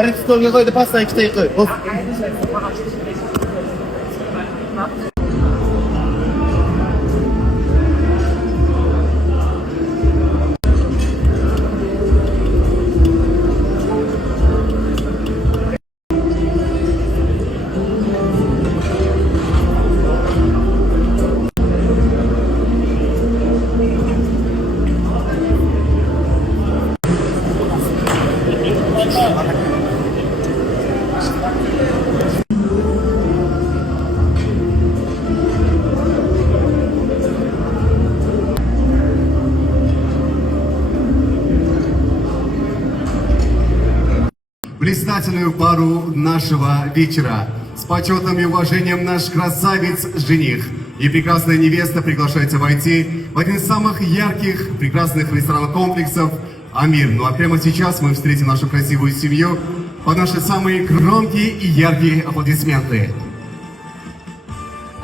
Birinchi stolga qo'ydi, pastdan ikkitaga qo'y. Блистательную пару нашего вечера. С почетом и уважением наш красавец-жених и прекрасная невеста приглашается войти в один из самых ярких, прекрасных ресторанных комплексов «Амир». Ну а прямо сейчас мы встретим нашу красивую семью под наши самые громкие и яркие аплодисменты.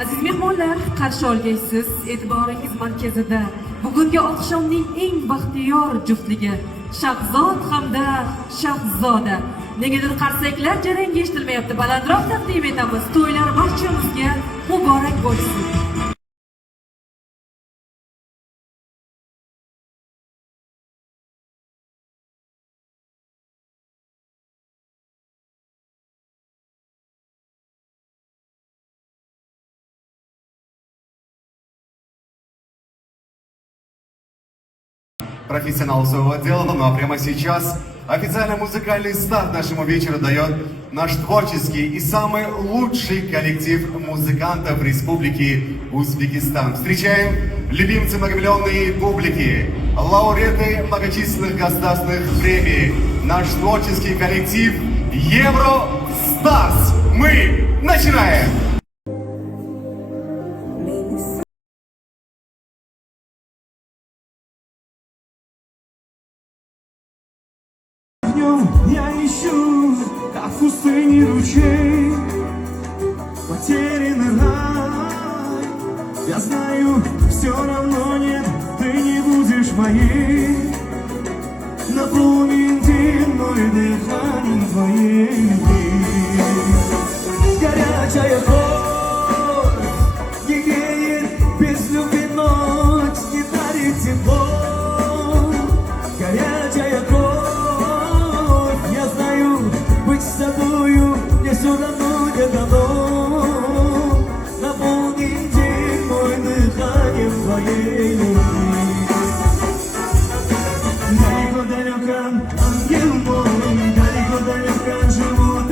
Aziz mehmonlar, qarshi olgaysiz, e'tiboringiz markazida bugungi oqshomning eng baxtiyor juftligi Shahzod hamda Shahzoda. Negadir qarsaklar jarangi eshitilmayapti. Balandroq taqdim etamiz. To'ylar barchamizga muborak bo'lsin. Профессионал своего дела, ну а прямо сейчас официальный музыкальный старт нашему вечеру дает наш творческий и самый лучший коллектив музыкантов Республики Узбекистан. Встречаем любимцы многомиллионной публики, лауреаты многочисленных государственных премий, наш творческий коллектив Евростарс. Мы начинаем! Я ищу, как в пустыне ручей, потерянный рай. Я знаю, все равно нет, ты не будешь моей. Наполнен мной дыханием твоей. Горячая кровь не греет, без любви ночь не дарит тепло. Горячая кровь, быть с тобою мне все равно не дано. Наполни день мой дыханием твоей любви. Далеко-далеко, ангел мой, далеко-далеко живут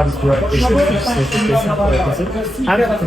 comes to our issue, and the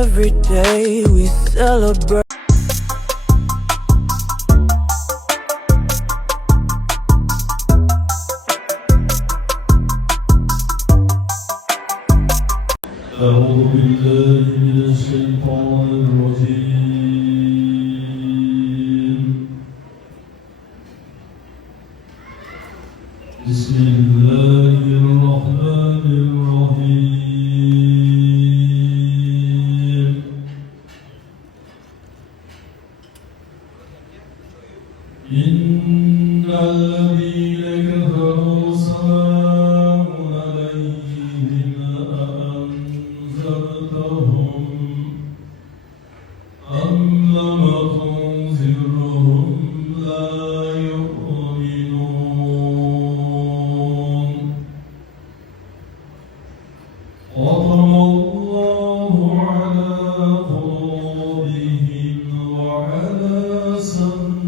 Every day we celebrate. أعوذ بالله من الشيطان الرجيم. بسم الله الرحمن الرحيم. إن الذين كفروا سواء عليهم أأنذرتهم أم لم تنذرهم لا يؤمنون. ختم الله على قلوبهم وعلى سمعهم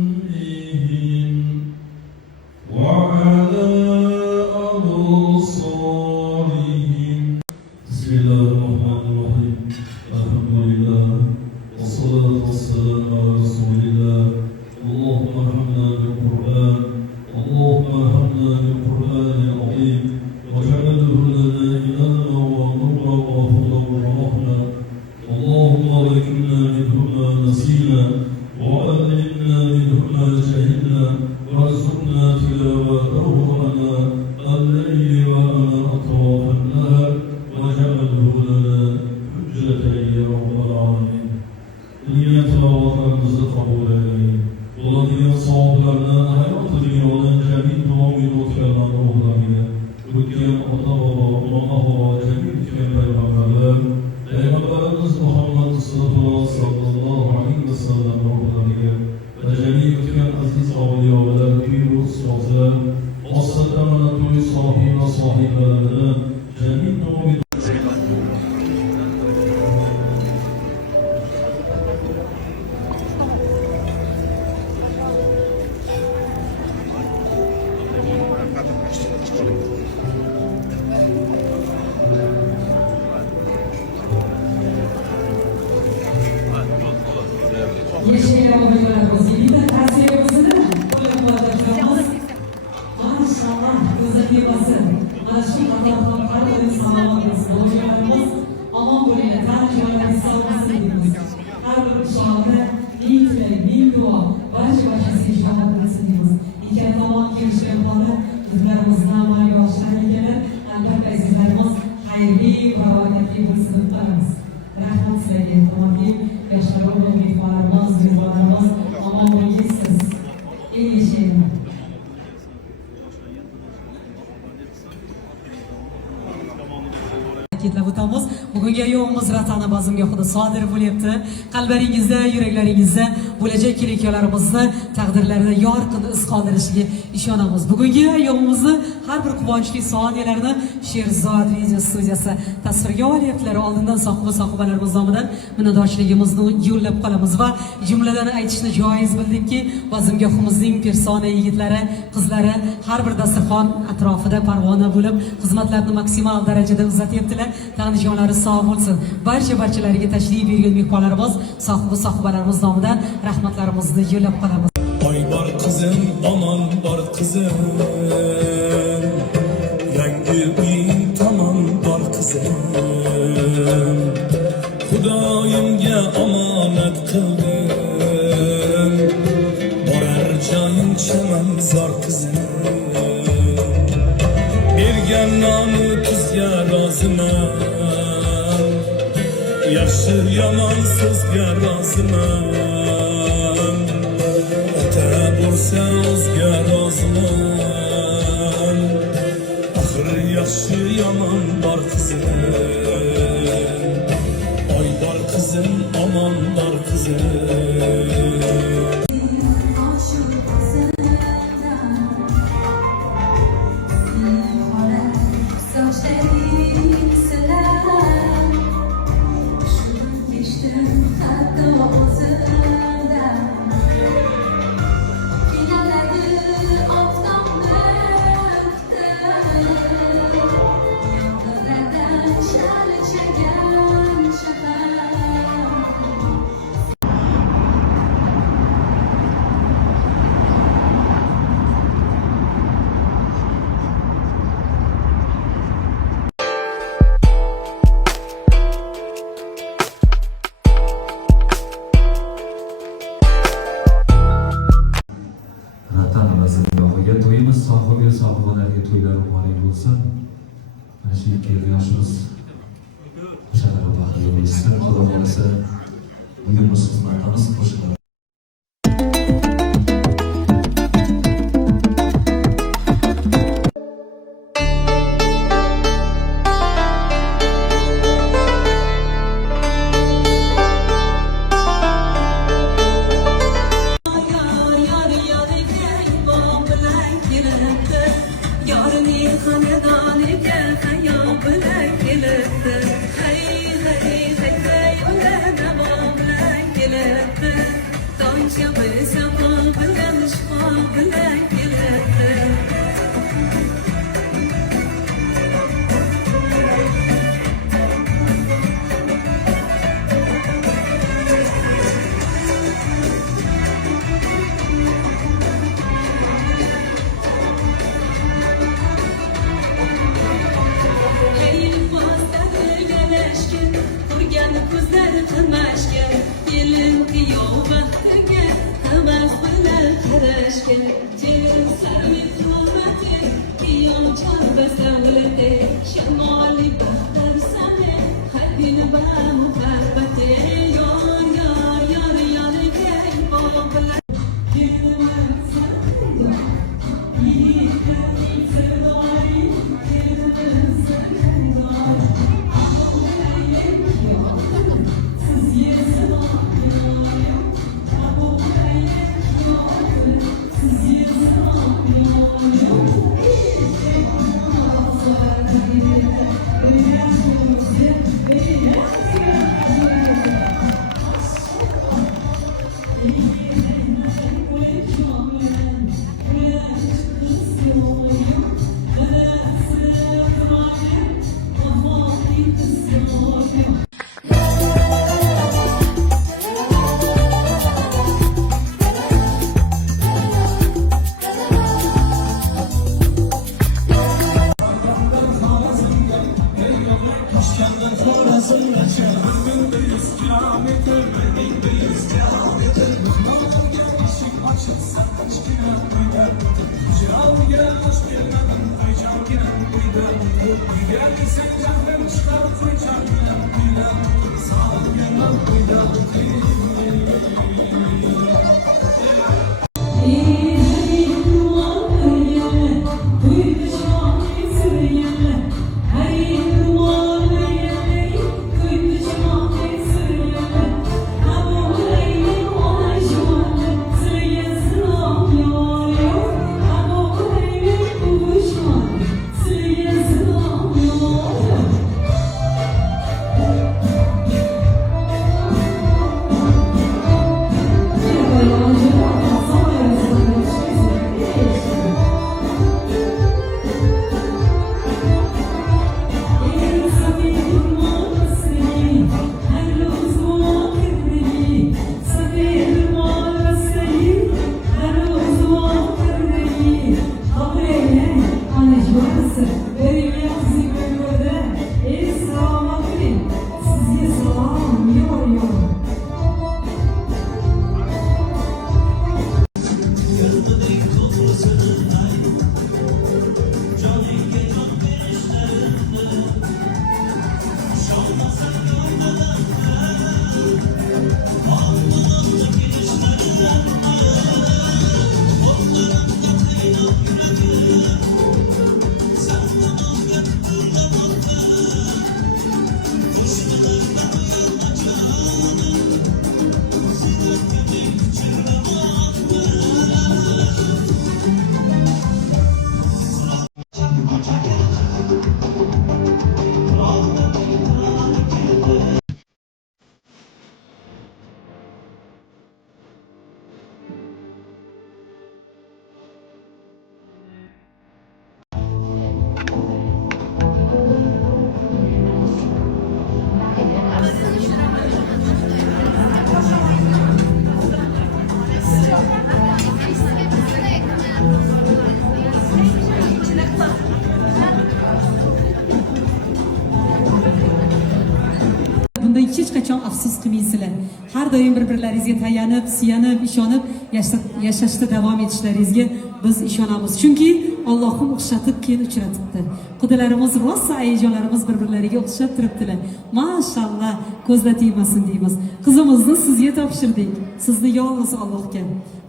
olaylarimiz yigitlar tasvirimizni qo'llab-quvvatlashamiz. Maşallah gözəl basın. Mana shu qatlardan qaraymiz, salomatmiz. O'yinlarimiz omon bo'linglar, tanishlarimiz salomat bo'linglar. Har bir inshoda ming tilak, ming duo, barchasiga inshoot nasib etsin. Ikkala tomon kelishgan holda bizlarimizni amalga oshirgan ekanlar. Albatta sizlarimiz xayrli va barakatli bo'lsin deb qalamiz. Rahmat sizlarga, hurmatli yoshlar ulug' mehmonlarimiz, mehmonlarimiz omon bo'lingsiz. Eng yaxshi ta'kidlab o'tamiz. Bugungi yo'g'imiz ratani bazmga xudo sodir bo'lyapti. Qalblaringizda, yuraklaringizda bo'lajak kelinlarimizni taqdirlarida yorqin iz qoldirishiga ishonamiz. Bugungi yo'g'imizni har bir quvonchli soniyalarini Sherzod video studiyasi tasvirga olyaptilar. Oldindan sohibalarimiz nomidan minnatdorchiligimizni yo'llab qolamiz va jumladan aytishni joiz bildikki, bazmgohimizning persona yigitlari, qizlari har bir dasturxon atrofida parvona bo'lib, xizmatlarni maksimal darajada uzatyaptilar. Tanijonlari sog' bo'lsin. Barchalariga tashrif buyurgan mehmonlarimiz, sohibalarimiz nomidan rahmatlarimizni yo'llab qolamiz. Oy bor qizim, omon bor qizim. Yangi uying tomon bor qizim. Xudoyimga omonat qildim. Borar joying chaman zor qizim. Bergan nomi tuzga roziman. Yaxshi yomon so'zga roziman. Ota bo'lsa o'zga roziman. Axir yaxshi yomon bor qizim. Oy bor qizim, omon bor qizim. To'yimiz sohibalarga to'ylar muborak bo'lsin. Mana shu kelgan yoshimiz o'shalar baxtli bo'lsin. Xudo xolasa bugun biz xizmatimiz qo'shiladi. Bundan hech qachon afsus qilmaysizlar. Har doim bir-birlaringizga tayanib, suyanib, ishonib yashashda davom etishlaringizga biz ishonamiz. Chunki Allohim o'xshatib keyin uchratibdi. Qudalarimiz rosa ayijonlarimiz bir-birlariga o'xshab turibdilar. Mashallah, ko'zda tegmasin deymiz. Qizimizni sizga topshirdik. Sizni yolg'iz Allohga.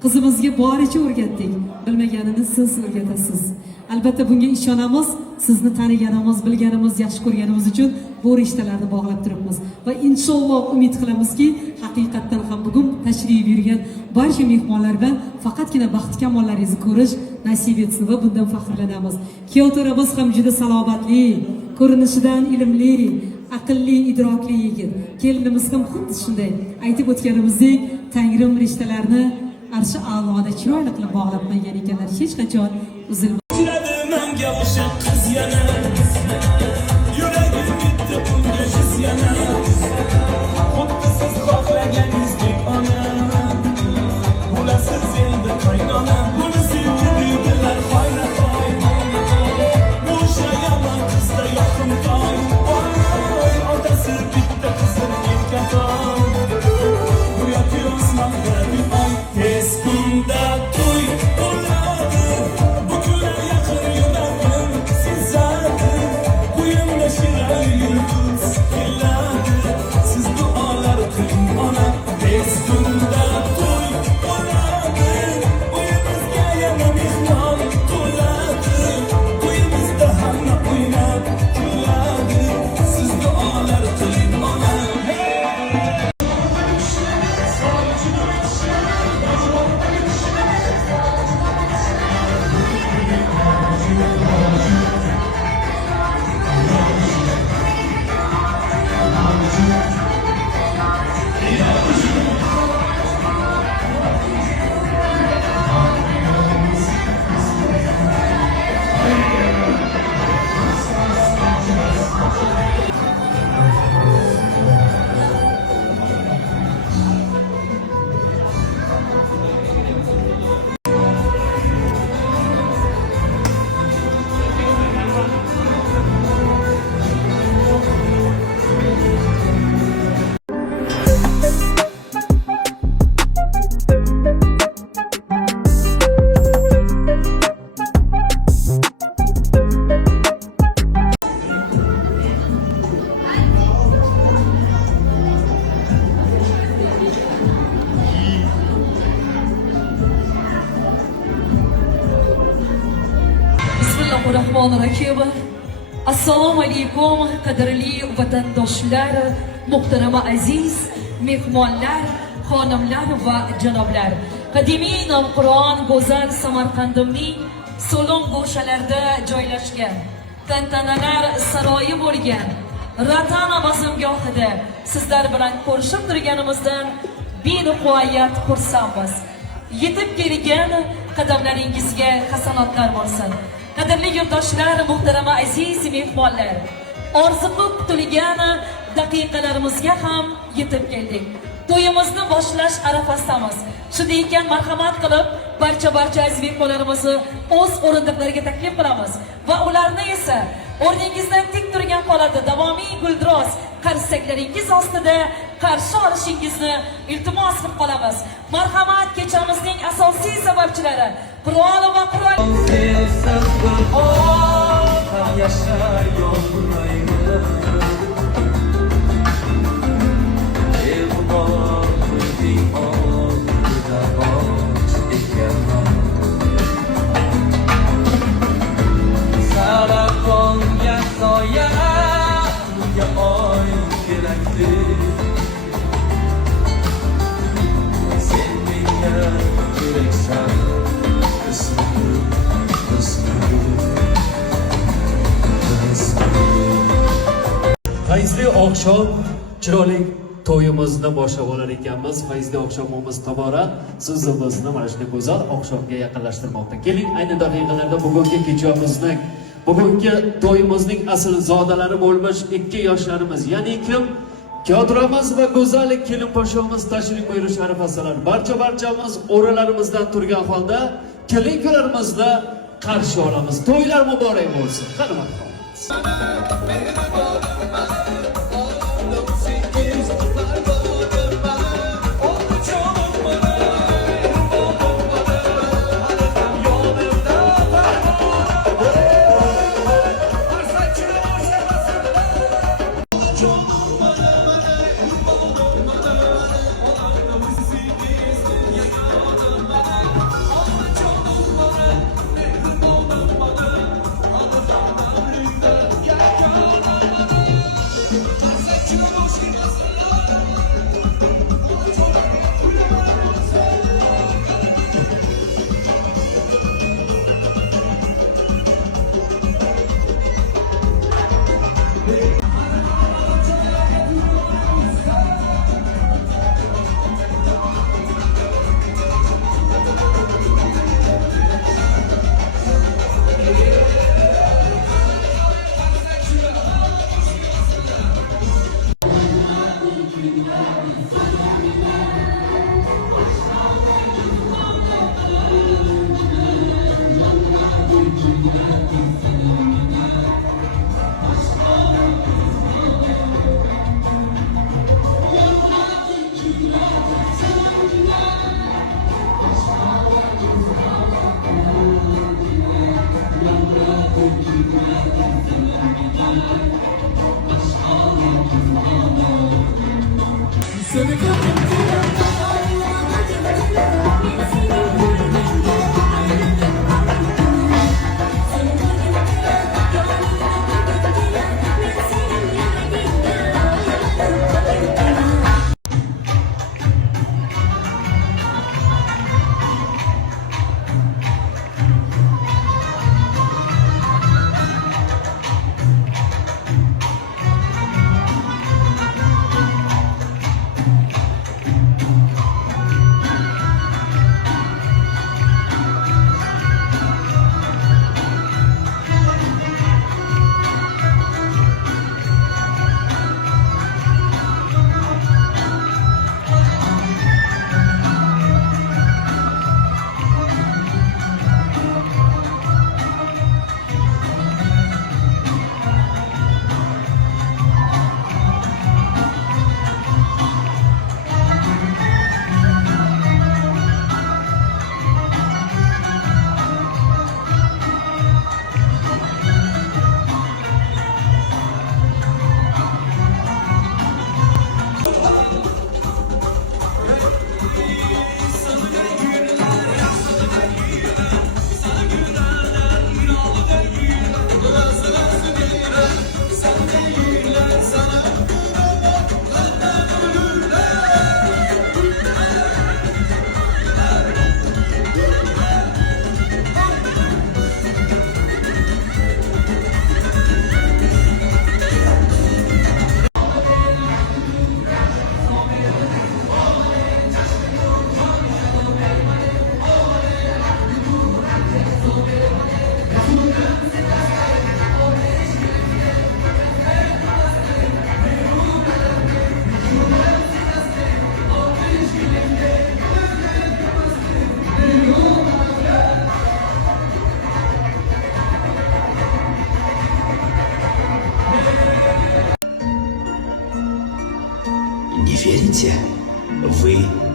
Qizimizga boricha o'rgatdik. Bilmaganini siz o'rgatasiz. Albatta bunga ishonamiz. Sizni taniganimiz, bilganimiz, yaxshi ko'rganimiz uchun bu rishtalarni bog'lab turibmiz va inshaalloh umid qilamizki, haqiqatdan ham bugun tashrif buyurgan barcha mehmonlar bilan faqatgina baxt kamollaringizni ko'rish nasib etsin va bundan faxrlanamiz. Kuyovto'ramiz ham juda salobatli, ko'rinishidan ilmli, aqlli, idrokli yigit. Kelinimiz ham xuddi shunday. Aytib o'tganimizdek, Tangrim rishtalarni arshi a'loda chiroyli qilib bog'lab qo'ygan ekanlar. Hech qachon uzilmaydi. Menga o'sha qiz yana yuragim bitta bunga jiz yana xuddi siz xohlaganingizdek ona bo'lasiz endi qaynona buni sevgi deydilar hoynahoy o'sha yomon qizda yoqim toy voy otasi bitta qizim erkatoy bu yoki osmonda bir oy tez kunda to'y bo'ladi bu kunlar yaqin yuragim sezadi bu yonda shirar yulduz keladi Bismillahirrahmanirrahim. Assalomu alaykum qadrli vatandoshlar, muhtarama aziz mehmonlar, xonimlar va janoblar. Qadimiy Nomqiron go'zal Samarqandimning so'lim go'shalarida joylashgan, tantanalar saroyi bo'lgan Ratana bazmgohida sizlar bilan ko'rishib turganimizdan benihoyat xursandmiz. Yetib kelgan qadamlaringizga hasanotlar bo'lsin. Qadrli yurtdoshlar, muhtarama aziz mehmonlar, orziqib kutilgan daqiqalarimizga ham yetib keldik. To'yimizni boshlash arafasidamiz. Shunday ekan, marhamat qilib barcha aziz mehmonlarimizni o'z o'rindiqlariga taklif qilamiz va ularni esa o'rningizdan tik turgan holda davomiy guldiroz qarsaklaringiz ostida qarshi olishingizni iltimos qilib qolamiz. Marhamat, kechamizning asosiy sababchilari Qur'on va Qur'on yashar yolg'irmaydi. Fayzli oqshom, chiroyli to'yimizni boshlab olar ekanmiz. Fayzli oqshomimiz tobora sizni bizni mana shunday go'zal oqshomga yaqinlashtirmoqda. Keling, ayni daqiqalarda bugungi kechamizni, bugungi to'yimizning asl zodalari bo'lmish 2 yoshlarimiz, ya'ni kim? Kodramiz va go'zal kelin poshamiz tashrif buyurish arafasidalar. Barchamiz o'rinlarimizdan turgan holda kelin-kuylarimizni qarshi olamiz. To'ylar muborak bo'lsin. Qani marhamat.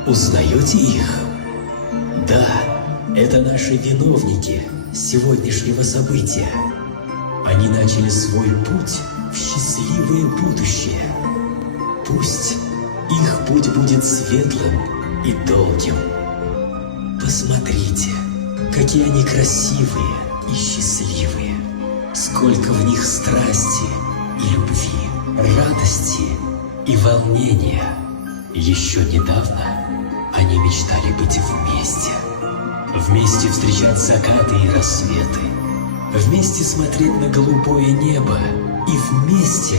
Узнаете их? Да, это наши виновники сегодняшнего события. Они начали свой путь в счастливое будущее. Пусть их путь будет светлым и долгим. Посмотрите, какие они красивые и счастливые. Сколько в них страсти и любви, радости и волнения. Еще недавно они мечтали быть вместе. Вместе встречать закаты и рассветы. Вместе смотреть на голубое небо. И вместе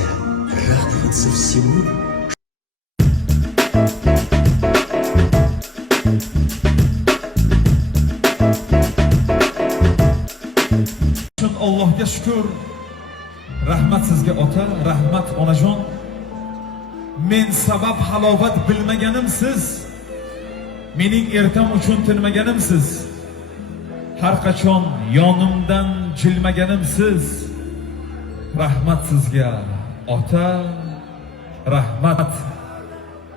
радоваться всему, Allohga shukr. Rahmat sizga ota, rahmat onajon. Men sabab halovat bilmaganim siz. Mening ertam uchun tinmaganim siz. Har qachon yonimdan jilmaganim siz. Rahmat sizga ota, rahmat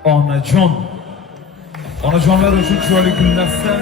onajon. Onajonlar uchun chiroyli kunlarda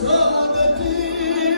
Saadetimi